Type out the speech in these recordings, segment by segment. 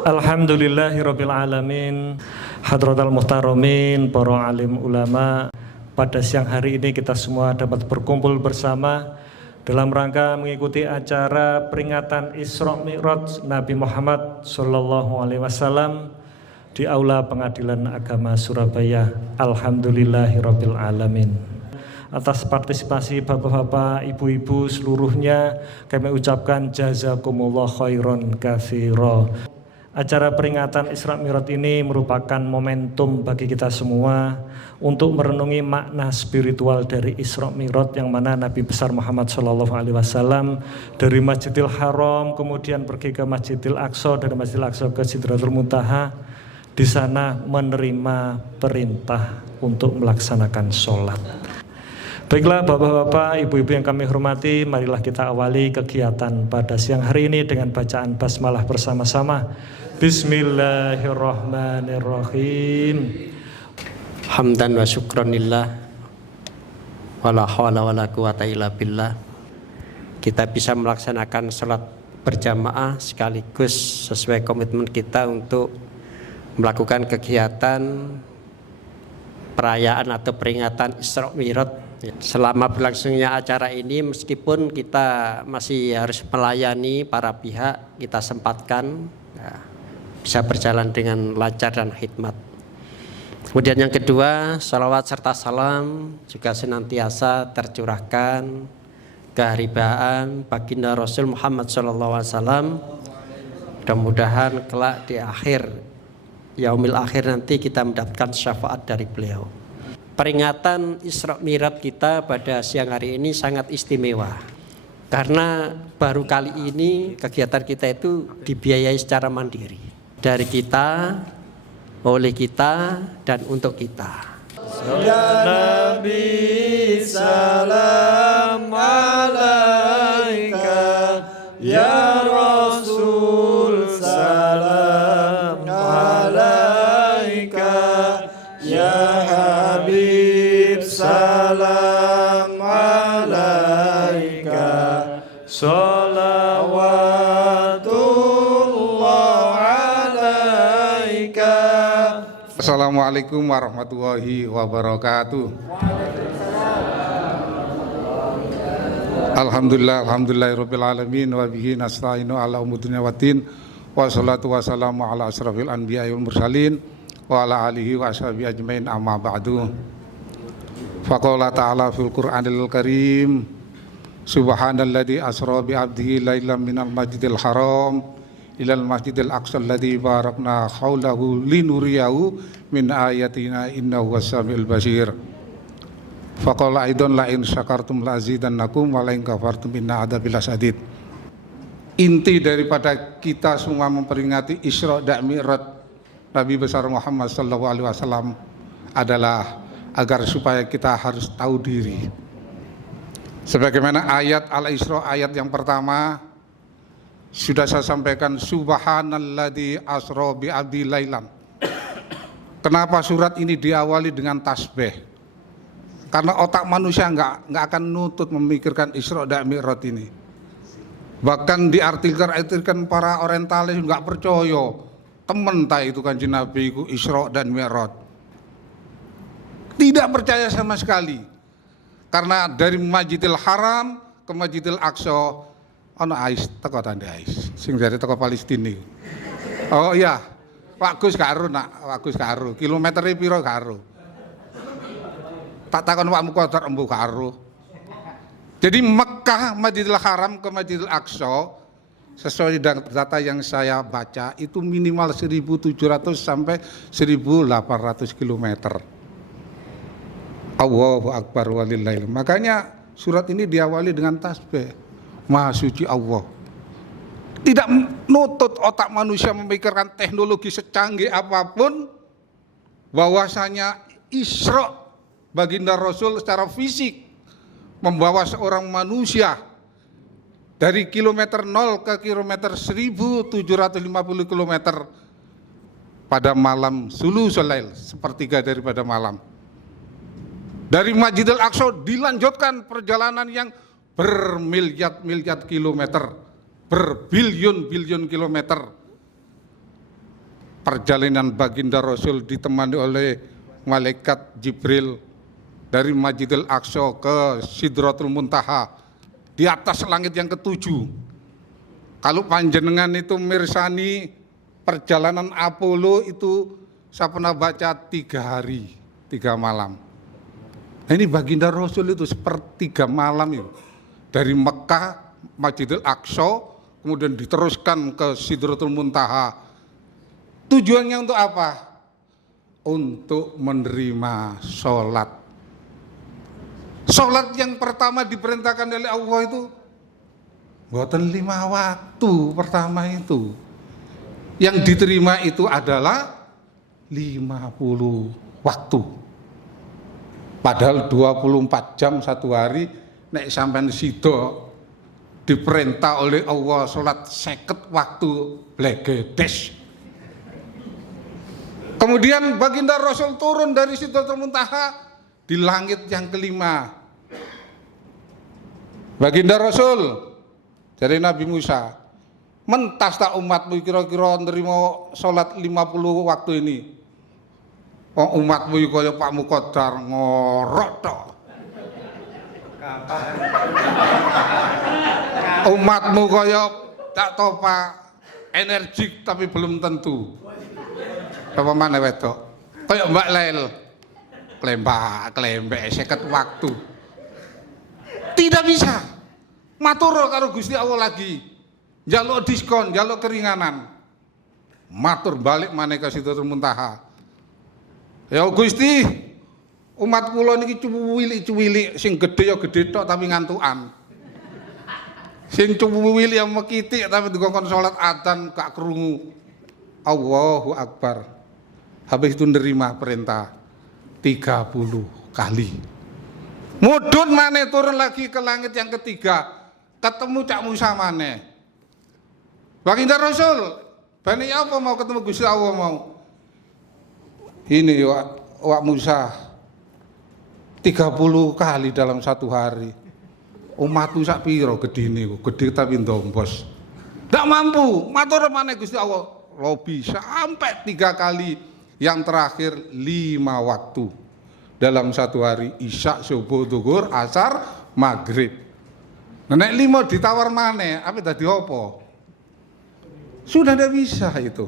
Alhamdulillahirabbil alamin. Hadratal muhtaramin, para alim ulama, pada siang hari ini kita semua dapat berkumpul bersama dalam rangka mengikuti acara peringatan Isra Mi'raj Nabi Muhammad sallallahu alaihi wasallam di Aula Pengadilan Agama Surabaya. Alhamdulillahirabbil alamin. Atas partisipasi bapak-bapak, ibu-ibu seluruhnya kami ucapkan jazakumullah khairan katsira. Acara peringatan Isra Mi'raj ini merupakan momentum bagi kita semua untuk merenungi makna spiritual dari Isra Mi'raj, yang mana Nabi besar Muhammad SAW dari Masjidil Haram kemudian pergi ke Masjidil Aqsa, dari Masjidil Aqsa ke Sidratul Muntaha. Di sana menerima perintah untuk melaksanakan sholat. Baiklah bapak-bapak, ibu-ibu yang kami hormati, marilah kita awali kegiatan pada siang hari ini dengan bacaan basmalah bersama-sama. Bismillahirrahmanirrahim. Hamdan wa syukranillah, wala hawla wala quwata illa billah. Kita bisa melaksanakan sholat berjamaah sekaligus sesuai komitmen kita untuk melakukan kegiatan perayaan atau peringatan Isra Mi'raj. Selama berlangsungnya acara ini, meskipun kita masih harus melayani para pihak, kita sempatkan bisa berjalan dengan lancar dan hikmat. Kemudian yang kedua, salawat serta salam juga senantiasa tercurahkan keharibaan baginda Rasul Muhammad SAW. Mudah-mudahan kelak di akhir yaumil akhir nanti kita mendapatkan syafaat dari beliau. Peringatan Isra Mi'raj kita pada siang hari ini sangat istimewa, karena baru kali ini kegiatan kita itu dibiayai secara mandiri, dari kita, oleh kita, dan untuk kita. Ya Nabi salam alaika, ya Rasul salam alaika, ya Habib salam alaika, salawatullah alaika. Assalamualaikum warahmatullahi wabarakatuh. Alhamdulillahirabbil alamin wa bihi nasta'inu ala umuri dunya waddin. Wassalatu wassalamu ala asrofil anbiya'i wal mursalin wa ala alihi wa ashabihi ajmain, amma ba'du. Faqala ta'ala fil Qur'anil Karim, subhanalladzi asra bi 'abdihi lailan minal masjidil haram ilal masjidil aqsa alladzi barakna haulahu linuriyahu min ayatina innahu was-sami'ul basir. Faqala aidan la in syakartum la azidannakum wa la in kafartum inna adzabil lasyadid. Inti daripada kita semua memperingati Isra dan Mi'raj Nabi besar Muhammad SAW adalah agar supaya kita harus tahu diri. Sebagaimana ayat Al-Isra ayat yang pertama sudah saya sampaikan, subhanalladzi asra bi 'abdi lailan. Kenapa surat ini diawali dengan tasbih? Karena otak manusia nggak akan nutut memikirkan Isra dan Mi'raj ini. Bahkan diartikan para orientalis nggak percaya temen tak itu Kanjeng Nabi itu Isra dan Mi'raj. Tidak percaya sama sekali. Karena dari Masjidil Haram ke Masjidil Aqsa ono ais teko tanda ais sing dari teko Palestina. Oh iya, Pak Gus karo nak, Pak Gus karo. Kilometere piro karo? Tak takon Pak Muqaddar embu karo. Jadi Mekah Masjidil Haram ke Masjidil Aqsa sesuai data yang saya baca itu minimal 1.700 sampai 1.800 km. Allahu Akbar walillahil. Makanya surat ini diawali dengan tasbih. Maha suci Allah. Tidak nutut otak manusia memikirkan teknologi secanggih apapun, bahwasanya Isra baginda Rasul secara fisik membawa seorang manusia dari kilometer 0 ke kilometer 1.750 km pada malam sulusul lail, sepertiga daripada malam. Dari Masjidil Aqsa dilanjutkan perjalanan yang bermiliar-miliar kilometer, berbilion-bilion kilometer perjalanan baginda Rasul ditemani oleh malaikat Jibril dari Masjidil Aqsa ke Sidratul Muntaha di atas langit yang ketujuh. Kalau panjenengan itu mirsani perjalanan Apollo itu saya pernah baca 3 hari 3 malam. Nah, ini baginda Rasul itu sepertiga malam itu dari Mekah Masjidil Aqsa kemudian diteruskan ke Sidratul Muntaha. Tujuannya untuk apa? Untuk menerima sholat. Sholat yang pertama diperintahkan oleh Allah itu buatan 5 waktu pertama itu. Yang diterima itu adalah 50 waktu. Padahal 24 jam satu hari nek sampean sida diperintah oleh Allah sholat 50 waktu blegedes. Kemudian baginda Rasul turun dari Sidratul Muntaha di langit yang kelima. Baginda Rasul dari Nabi Musa, mentas tak umatmu kira-kira nerima sholat 50 waktu ini. Oh, umatmu kaya Pak Mukodar ngorok tok. Umatmu kaya tak topa energik tapi belum tentu. Apa mana wedok? Kaya Mbak Lel. Klembak 50 waktu. Tidak bisa. Matur karo Gusti Allah lagi. Njaluk diskon, njaluk keringanan. Matur balik maneh ka Sidratul Muntaha. Ya Gusti, umat kula niki cuwilik-cuwilik, sing gedhe ya gedhe tok tapi ngantukan. Sing cuwilik ya mekitik tapi dikongkon salat adzan gak krungu. Allahu Akbar. Habis itu nerima perintah 30 kali. Mudhun maneh turun lagi ke langit yang ketiga, ketemu Cak Musa maneh. Baginda Rasul, bani apa mau ketemu Gusti Allah mau? Ini Wak Musa 30 kali dalam satu hari. Umatku sak piro gedine, gede tapi ndombos. Ndak mampu, matur maneh Gusti Allah. Lobi sampai 3 kali, yang terakhir 5 waktu dalam satu hari, isya, subuh, zuhur, asar, maghrib. Nek 5 ditawar maneh, apa dadi apa? Sudah tidak bisa itu.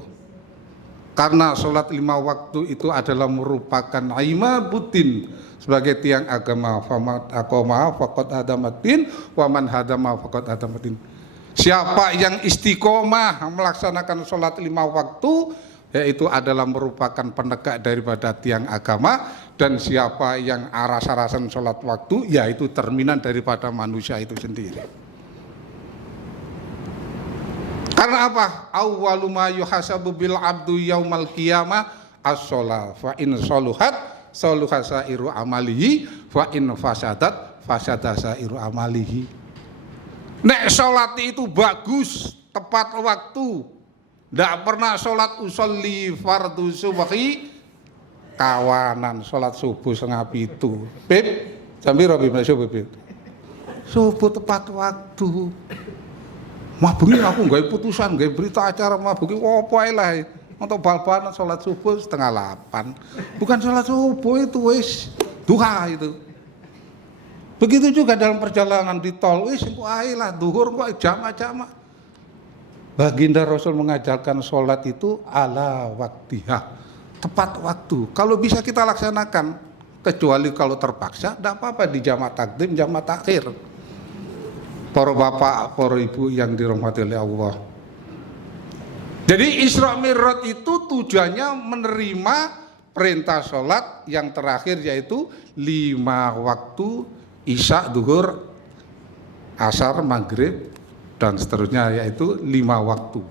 Karena sholat 5 waktu itu adalah merupakan imaduddin sebagai tiang agama. Faman aqama faqad hadamaddin wa man hadama faqad hadamaddin. Siapa yang istiqomah melaksanakan sholat 5 waktu, yaitu adalah merupakan penegak daripada tiang agama. Dan siapa yang aras-arasan sholat waktu, yaitu terminan daripada manusia itu sendiri. Karena apa? Awwalu ma yuhasabu bil abdu yaumal qiyamah as-shalah. Fa in shaluhat shaluha sairu amalihi, fa in fasadat fasada sairu amalihi. Nek salat itu bagus, tepat waktu. Ndak pernah salat usolli fardhu subhi kawanan salat subuh 6:30. Bib, jam piro Bib subuh Bib? Subuh tepat waktu. Mabengi aku nggawe putusan, nggawe berita acara mabengi opo ae lah. Untuk bal-balan salat subuh 7:30. Bukan salat subuh itu wis duha itu. Begitu juga dalam perjalanan di tol, wis engko ae lah zuhur kok jamaah-jamaah. Baginda Rasul mengajarkan salat itu ala waktiha, tepat waktu. Kalau bisa kita laksanakan, kecuali kalau terpaksa, tidak apa-apa di jamaah takdim, jamaah takhir. Para bapak, para ibu yang dirahmati oleh Allah. Jadi Isra Mi'raj itu tujuannya menerima perintah sholat yang terakhir, yaitu 5 waktu, isya, zuhur, asar, maghrib, dan seterusnya, yaitu 5 waktu.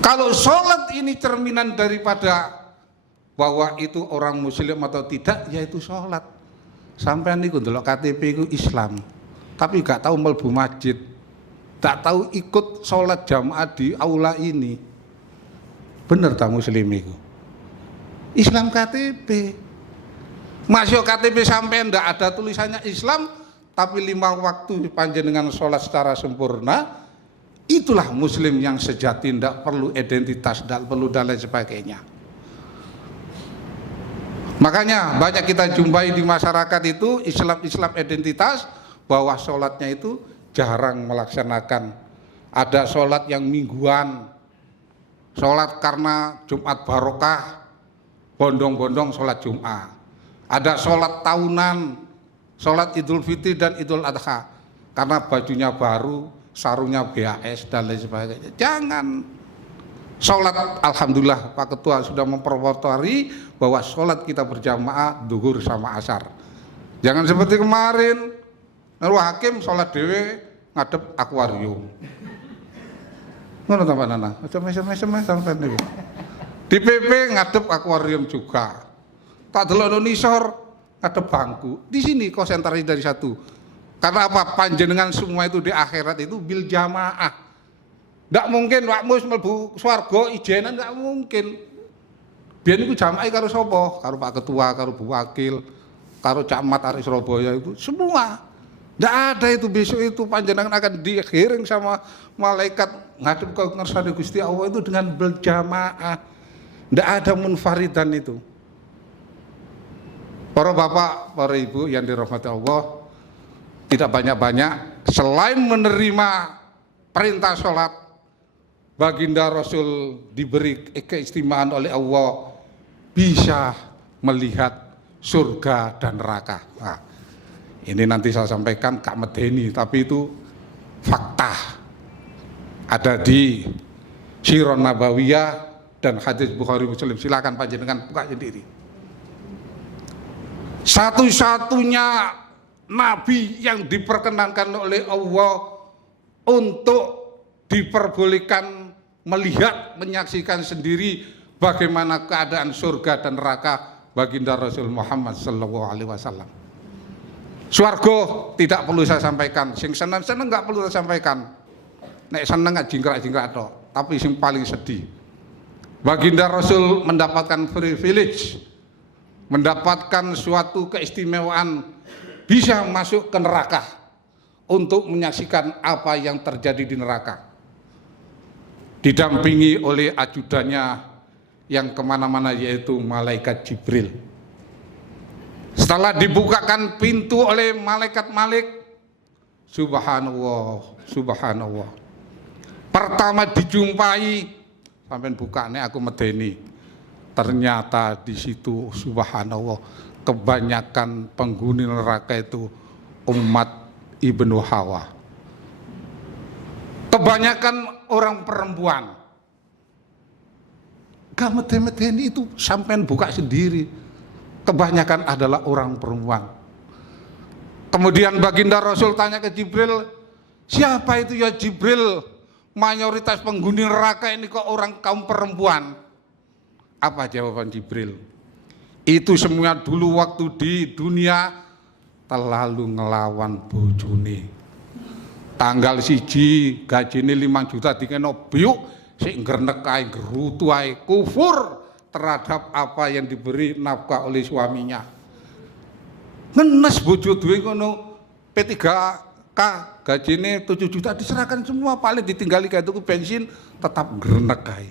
Kalau sholat ini cerminan daripada bahwa itu orang muslim atau tidak, yaitu sholat. Sampean niku ndelok KTP iku Islam, tapi gak tahu mlebu masjid, gak tahu ikut sholat jamaah di aula ini. Bener tak muslim iku? Islam KTP. Masuk KTP sampean ndak ada tulisannya Islam, tapi 5 waktu panjenengan sholat secara sempurna, Itulah muslim yang sejati, tidak perlu identitas, tidak perlu dan lain sebagainya. Makanya banyak kita jumpai di masyarakat itu Islam identitas, bahwa sholatnya itu jarang melaksanakan. Ada sholat yang mingguan, sholat karena Jumat barokah, bondong-bondong sholat Jumat. Ada sholat tahunan, sholat Idul Fitri dan Idul Adha, karena bajunya baru, sarungnya BAS dan lain sebagainya. Jangan. Sholat, alhamdulillah Pak Ketua sudah memperwatori bahwa sholat kita berjamaah duhur sama asar. Jangan seperti kemarin, lalu hakim sholat dewe ngadep akuarium. Ngono ta Pak Nana? Aja mesem-mesem sampai niku. Di PP ngadep akuarium juga. Tak delok nisor ngadep bangku. Di sini konsentrasi dari satu. Karena apa? Panjenengan semua itu di akhirat itu bil jamaah. Ndak mungkin Pak Mus mlebu swarga ijenan, ndak mungkin. Biyen iku jamaah karo sapa? Karo Pak Ketua, karo Bu Wakil, karo Camat Arek Surabaya itu semua. Ndak ada itu besok itu panjenengan akan digiring sama malaikat ngadep ke ngersane Gusti Allah itu dengan berjamaah. Ndak ada munfaridan itu. Para bapak, para ibu yang dirahmati Allah, tidak banyak-banyak selain menerima perintah sholat, baginda Rasul diberi keistimewaan oleh Allah bisa melihat surga dan neraka. Nah, ini nanti saya sampaikan Kak Medeni, tapi itu fakta ada di Sirah Nabawiyah dan hadis Bukhari Muslim. Silakan panjenengan buka sendiri. Satu-satunya nabi yang diperkenankan oleh Allah untuk diperbolehkan melihat, menyaksikan sendiri bagaimana keadaan surga dan neraka, baginda Rasul Muhammad sallallahu alaihi wasallam. Swarga tidak perlu saya sampaikan, sing seneng-seneng enggak perlu saya sampaikan. Nek seneng enggak jingkrak-jingkrak tok, tapi sing paling sedih, baginda Rasul mendapatkan privilege, mendapatkan suatu keistimewaan bisa masuk ke neraka untuk menyaksikan apa yang terjadi di neraka. Didampingi oleh ajudannya yang kemana-mana yaitu malaikat Jibril. Setelah dibukakan pintu oleh malaikat Malik, subhanallah, subhanallah. Pertama dijumpai, sampai buka nih aku medeni. Ternyata di situ subhanallah kebanyakan penghuni neraka itu umat Ibnu Hawa. Kebanyakan orang perempuan. Gak medeni itu sampai buka sendiri. Kebanyakan adalah orang perempuan. Kemudian baginda Rasul tanya ke Jibril, siapa itu ya Jibril? Mayoritas penghuni neraka ini kok orang kaum perempuan. Apa jawaban Jibril? Itu semua dulu waktu di dunia terlalu ngelawan bojone. Tanggal siji gajine 5 juta dikeno biuk sing ngrenek ae gerutu ae kufur terhadap apa yang diberi nafkah oleh suaminya. Ngenes bojo duwe ngono P3K gajine 7 juta diserahkan semua, paling ditinggali kayak tuku bensin tetap ngrenek ae.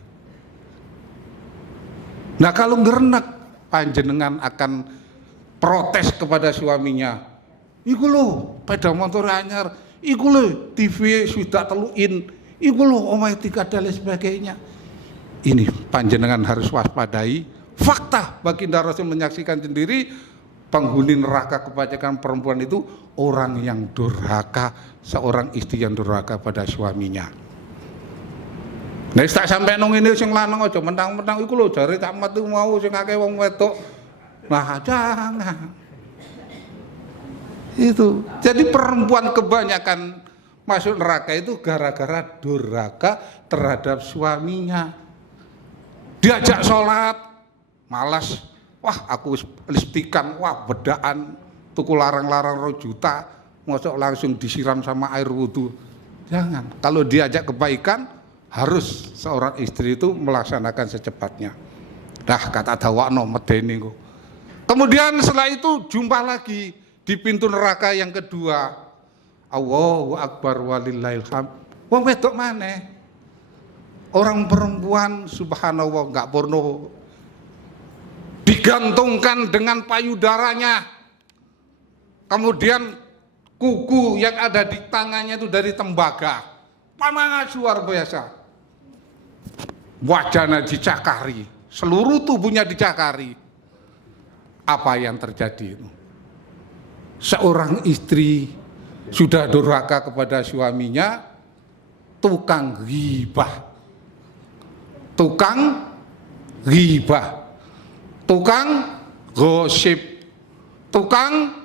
Nah kalau ngrenek panjenengan akan protes kepada suaminya. Iku lho sepeda motor anyar, iku lho TV sudah teluin, iku lho omahe tiga dan sebagainya. Ini panjenengan harus waspadai. Fakta baginda Rasul menyaksikan sendiri penghuni neraka kebanyakan perempuan itu orang yang durhaka, seorang istri yang durhaka pada suaminya. Nek tak sampai nang ngene sing lanang aja mentang-mentang iku lho jare camat iku mau sing akeh wong wedok. Nah, jangan. Itu. Jadi perempuan kebanyakan masuk neraka itu gara-gara durhaka terhadap suaminya. Diajak sholat, malas. Wah, aku listikan, wah bedaan, tuku larang-larang 2 juta, mosok langsung disiram sama air wudhu. Jangan. Kalau diajak kebaikan, harus seorang istri itu melaksanakan secepatnya. Dah kata dawakno medeni kok. Kemudian setelah itu jumpa lagi di pintu neraka yang kedua. Allahu Akbar walillahil hamd. Wong wedok maneh. Orang perempuan subhanallah enggak porno digantungkan dengan payudaranya. Kemudian kuku yang ada di tangannya itu dari tembaga. Panas luar biasa. Wajahnya dicakari, seluruh tubuhnya dicakari. Apa yang terjadi itu? Seorang istri sudah durhaka kepada suaminya, tukang ghibah. Tukang ghibah, tukang gosip, tukang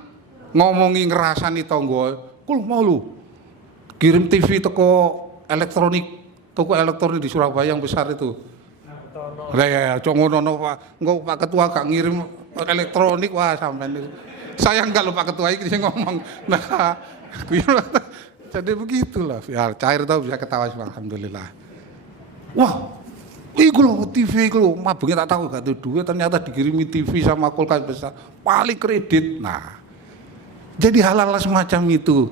ngomongi ngerasani tonggo. Kul mau lu kirim TV toko elektronik di Surabaya yang besar itu. Lah ya, congono Pak, engko Pak Ketua gak ngirim elektronik, wah sampean itu. Sayang kalau Pak Ketua ini ngomong. Nah, jadi begitulah. Ya, cair tahu bisa ketawa alhamdulillah. Wah, iku lho TV iku lho, mabenge tak tahu gak tuh duit, ternyata dikirimi TV sama kulkas besar, paling kredit. Nah, jadi hal-hal semacam itu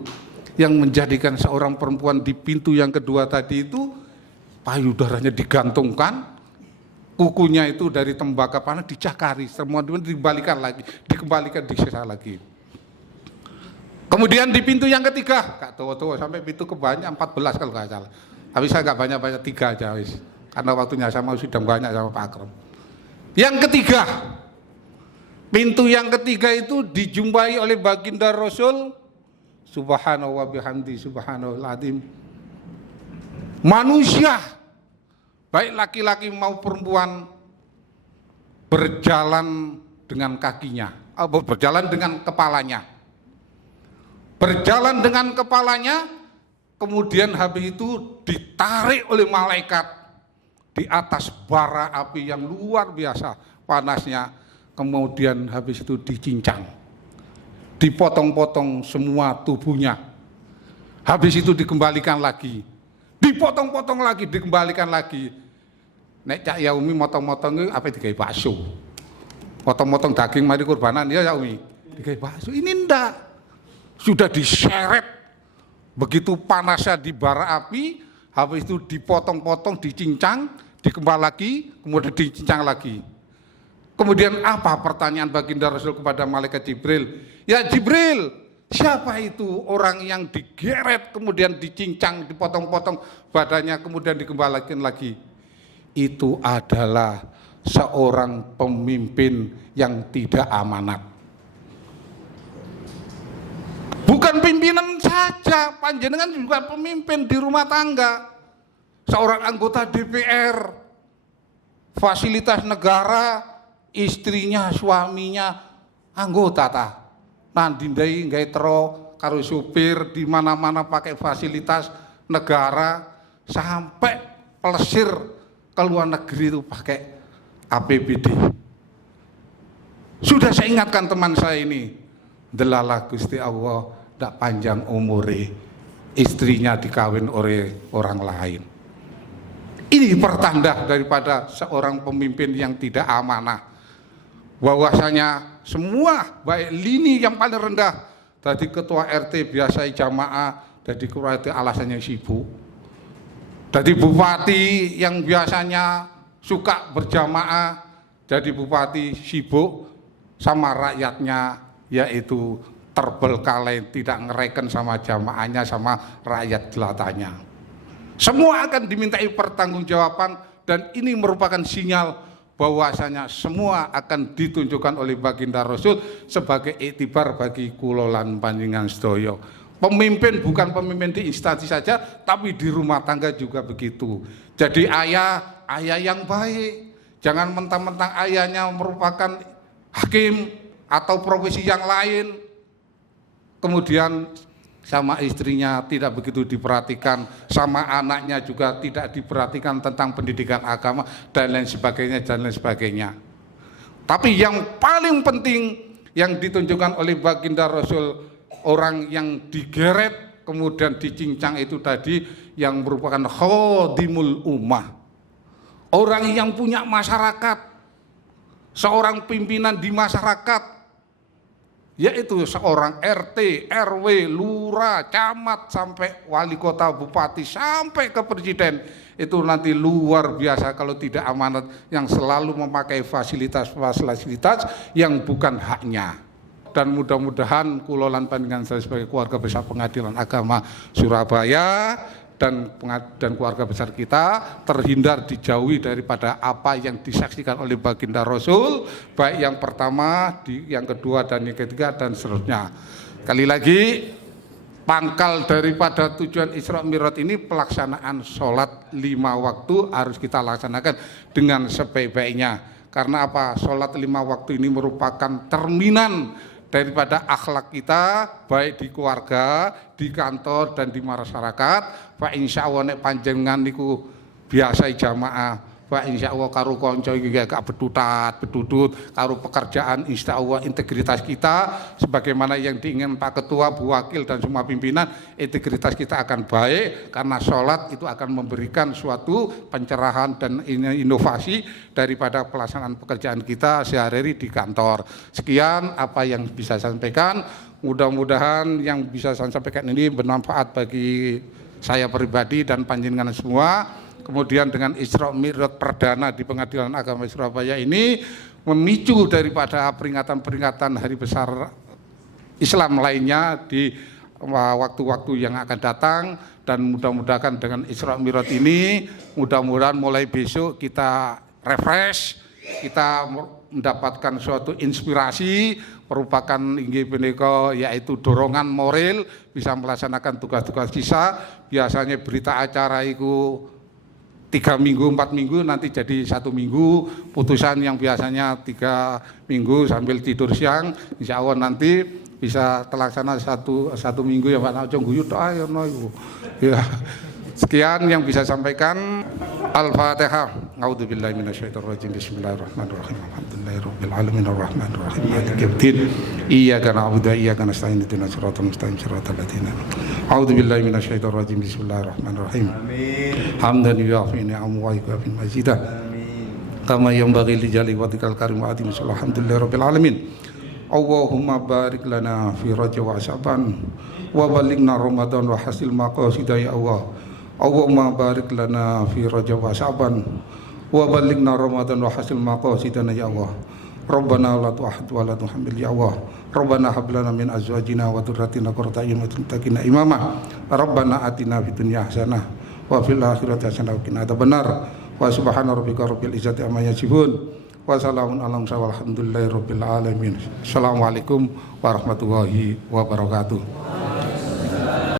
yang menjadikan seorang perempuan di pintu yang kedua tadi itu payudaranya digantungkan, kukunya itu dari tembaga panas dicakari, semua dikembalikan disisa lagi. Kemudian di pintu yang ketiga, gak tahu sampai pintu kebanyak 14 kalau gak salah. Tapi saya gak banyak-banyak, 3 aja wis. Karena waktunya sama sudah banyak sama Pak Akram. Yang ketiga, pintu yang ketiga itu dijumpai oleh baginda Rasul subhanahu wa bihamdi subhanallahil azim. Manusia baik laki-laki maupun perempuan berjalan dengan kakinya, berjalan dengan kepalanya. Berjalan dengan kepalanya, kemudian habis itu ditarik oleh malaikat di atas bara api yang luar biasa panasnya, kemudian habis itu dicincang, dipotong-potong semua tubuhnya, habis itu dikembalikan lagi, dipotong-potong lagi, dikembalikan lagi. Nek Cak Yaumi motong-motong itu apa digawe bakso, potong-potong daging mari kurbanan ya Yaumi digawe bakso. Ini ndak, sudah diseret begitu panasnya di bara api, habis itu dipotong-potong, dicincang, dikembal lagi, kemudian dicincang lagi. Kemudian apa pertanyaan baginda Rasul kepada malaikat Jibril? Ya Jibril, siapa itu orang yang digeret, kemudian dicincang, dipotong-potong badannya, kemudian dikembalikan lagi? Itu adalah seorang pemimpin yang tidak amanat. Bukan pimpinan saja, panjenengan juga pemimpin di rumah tangga. Seorang anggota DPR, fasilitas negara, istrinya, suaminya, anggota ta. Nandindai nggae tero karo supir di mana-mana pakai fasilitas negara, sampai pelesir ke luar negeri itu pakai APBD. Sudah saya ingatkan teman saya ini, delalah Gusti Allah ndak panjang umure, istrinya dikawin oleh orang lain. Ini pertanda daripada seorang pemimpin yang tidak amanah. Bahwasanya semua baik lini yang paling rendah, tadi ketua RT biasa jamaah, jadi ketua RT alasannya sibuk. Jadi bupati yang biasanya suka berjamaah, jadi bupati sibuk sama rakyatnya, yaitu terbelkalai, tidak ngereken sama jamaahnya, sama rakyat jelatannya. Semua akan dimintai pertanggungjawaban, dan ini merupakan sinyal bahwasanya semua akan ditunjukkan oleh baginda Rasul sebagai iktibar bagi kulolan panjenengan sedaya. Pemimpin bukan pemimpin di instansi saja, tapi di rumah tangga juga begitu. Jadi ayah yang baik, jangan mentang-mentang ayahnya merupakan hakim atau profesi yang lain, kemudian sama istrinya tidak begitu diperhatikan, sama anaknya juga tidak diperhatikan tentang pendidikan agama dan lain sebagainya. Tapi yang paling penting yang ditunjukkan oleh baginda Rasul, orang yang digeret kemudian dicincang itu tadi, yang merupakan khodimul ummah, orang yang punya masyarakat, seorang pimpinan di masyarakat yaitu seorang RT, RW, lurah, camat, sampai wali kota, bupati, sampai ke presiden, itu nanti luar biasa kalau tidak amanat, yang selalu memakai fasilitas-fasilitas yang bukan haknya. Dan mudah-mudahan kula lan panjenengan saya sebagai keluarga besar Pengadilan Agama Surabaya dan keluarga besar kita terhindar, dijauhi daripada apa yang disaksikan oleh baginda Rasul, baik yang pertama, yang kedua, dan yang ketiga, dan seterusnya. Sekali lagi, pangkal daripada tujuan Isra Mi'raj ini pelaksanaan sholat 5 waktu harus kita laksanakan dengan sebaik-baiknya. Karena apa? Sholat 5 waktu ini merupakan cerminan daripada akhlak kita, baik di keluarga, di kantor, dan di masyarakat. Pak insya Allah nek panjenengan niku biasa jamaah, Pak insya Allah karo konco iki gak bedudut, karo pekerjaan insya Allah integritas kita sebagaimana yang diinginkan Pak Ketua, Bu Wakil, dan semua pimpinan, integritas kita akan baik karena sholat itu akan memberikan suatu pencerahan dan inovasi daripada pelaksanaan pekerjaan kita sehari-hari di kantor. Sekian apa yang bisa saya sampaikan. Mudah-mudahan yang bisa saya sampaikan ini bermanfaat bagi saya pribadi dan panjenengan semua. Kemudian dengan Isra Mi'raj perdana di Pengadilan Agama Surabaya ini memicu daripada peringatan-peringatan hari besar Islam lainnya di waktu-waktu yang akan datang. Dan mudah-mudahan dengan Isra Mi'raj ini, mudah-mudahan mulai besok kita refresh, kita mendapatkan suatu inspirasi, merupakan inggih punika yaitu dorongan moral bisa melaksanakan tugas-tugas kita. Biasanya berita acara itu 3 minggu, 4 minggu, nanti jadi 1 minggu. Putusan yang biasanya 3 minggu sambil tidur siang, insya Allah nanti bisa terlaksana 1 minggu ya Pak. Nah, guyut ayo no ibu. Ya. Sekian yang bisa sampaikan. Al-Fatihah. A'udzubillahi minasyaitonirrajim. Bismillahirrahmanirrahim. Alhamdulillahirabbil alamin arrahmanir rahim maliki yaumiddin. Iyyaka na'budu wa iyyaka nasta'in ihdinas siratal mustaqim siratal ladzina A'udzubillahi minasyaitonirrajim. Bismillahirrahmanirrahim. Amin. Hamdan yuwafi ni'amahu wa yukafi mazidah. Amin. Kama yanbaghi li jalali wajhikal karim wa azimi alhamdulillahirabbil alamin. Allahumma barik lana fi Rajab wa Sya'ban wa balighna Ramadan wa hasil maqasid ya Allah. Allahumma barik lana fi Rajab wa Sya'ban wa balighna Ramadan wa hasil maqasidana ya Allah. Rabbana la tu'ahid wa la tuhammil ya Allah. Rabbana hab lana min azwajina wa dhurriyyatina qurrata a'yun waj'alna imama. Rabbana atina fid dunya hasanah wa fil akhirati hasanah wa qina adzabannar. Wa subhana rabbika rabbil izzati amma yasifun. Wassalamun ala mursalin walhamdulillahi rabbil alamin. Assalamualaikum warahmatullahi wabarakatuh.